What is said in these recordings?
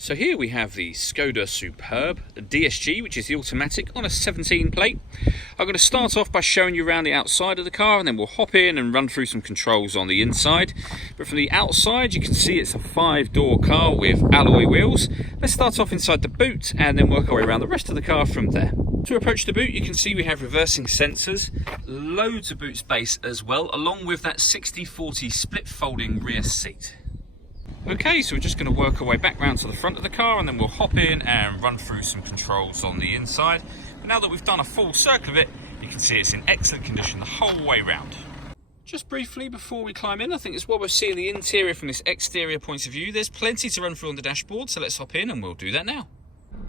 So here we have the Skoda Superb DSG, which is the automatic on a 17 plate. I'm going to start off by showing you around the outside of the car, and then we'll hop in and run through some controls on the inside. But from the outside you can see it's a 5-door car with alloy wheels. Let's start off inside the boot and then work our way around the rest of the car from there. To approach the boot, you can see we have reversing sensors, loads of boot space as well, along with that 60/40 split folding rear seat. Okay, so we're just going to work our way back round to the front of the car, and then we'll hop in and run through some controls on the inside. But now that we've done a full circle of it, you can see it's in excellent condition the whole way round. Just briefly before we climb in, I think it's what we're seeing the interior from this exterior point of view. There's plenty to run through on the dashboard, so let's hop in and we'll do that now.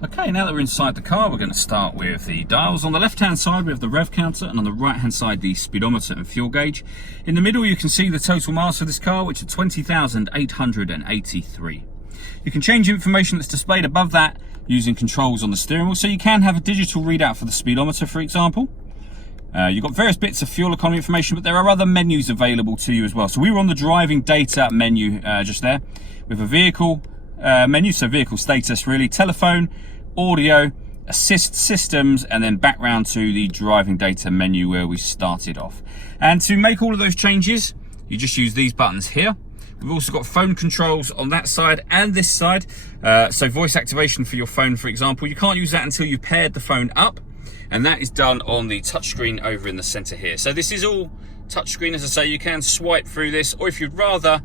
Okay, now that we're inside the car, we're going to start with the dials. On the left-hand side, we have the rev counter, and on the right-hand side, the speedometer and fuel gauge. In the middle, you can see the total miles of this car, which are 20,883. You can change information that's displayed above that using controls on the steering wheel. So you can have a digital readout for the speedometer, for example. You've got various bits of fuel economy information, but there are other menus available to you as well. So we were on the driving data menu just there, with a vehicle menu, so vehicle status really, telephone, audio, assist systems, and then back round to the driving data menu where we started off. And to make all of those changes, you just use these buttons here. We've also got phone controls on that side and this side. So voice activation for your phone, for example, you can't use that until you've paired the phone up, and that is done on the touchscreen over in the center here. So this is all touchscreen, as I say. You can swipe through this, or if you'd rather,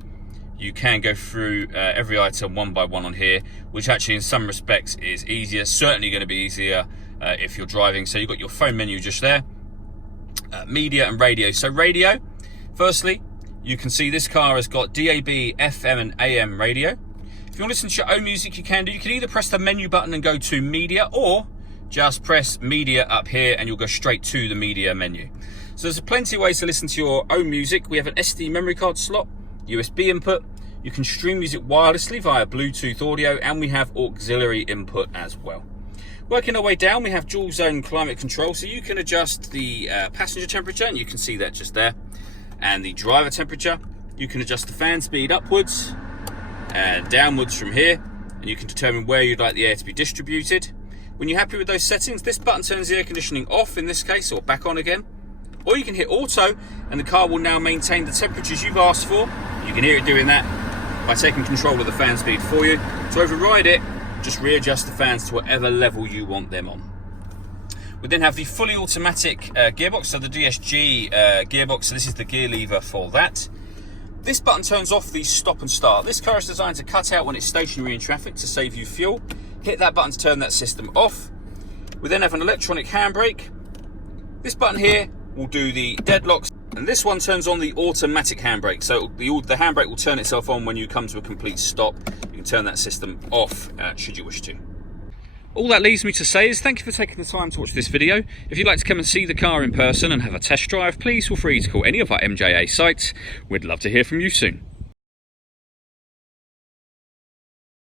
you can go through every item one by one on here, which actually in some respects is easier, certainly going to be easier if you're driving. So you've got your phone menu just there, media and radio. So radio, firstly, you can see this car has got DAB, FM and AM radio. If you want to listen to your own music, you can do. You can either press the menu button and go to media, or just press media up here and you'll go straight to the media menu. So there's plenty of ways to listen to your own music. We have an SD memory card slot, USB input, you can stream music wirelessly via Bluetooth audio, and we have auxiliary input as well. Working our way down, we have dual zone climate control, so you can adjust the passenger temperature, and you can see that just there, and the driver temperature. You can adjust the fan speed upwards and downwards from here, and you can determine where you'd like the air to be distributed. When you're happy with those settings, this button turns the air conditioning off in this case, or back on again. Or you can hit auto, and the car will now maintain the temperatures you've asked for. You can hear it doing that by taking control of the fan speed for you. To override it, just readjust the fans to whatever level you want them on. We then have the fully automatic gearbox, so the DSG gearbox, so this is the gear lever for that. This button turns off the stop and start. This car is designed to cut out when it's stationary in traffic to save you fuel. Hit that button to turn that system off. We then have an electronic handbrake. This button here will do the deadlocks, and this one turns on the automatic handbrake. So the handbrake will turn itself on when you come to a complete stop. You can turn that system off should you wish to. All that leaves me to say is thank you for taking the time to watch this video. If you'd like to come and see the car in person and have a test drive, please feel free to call any of our MJA sites. We'd love to hear from you soon.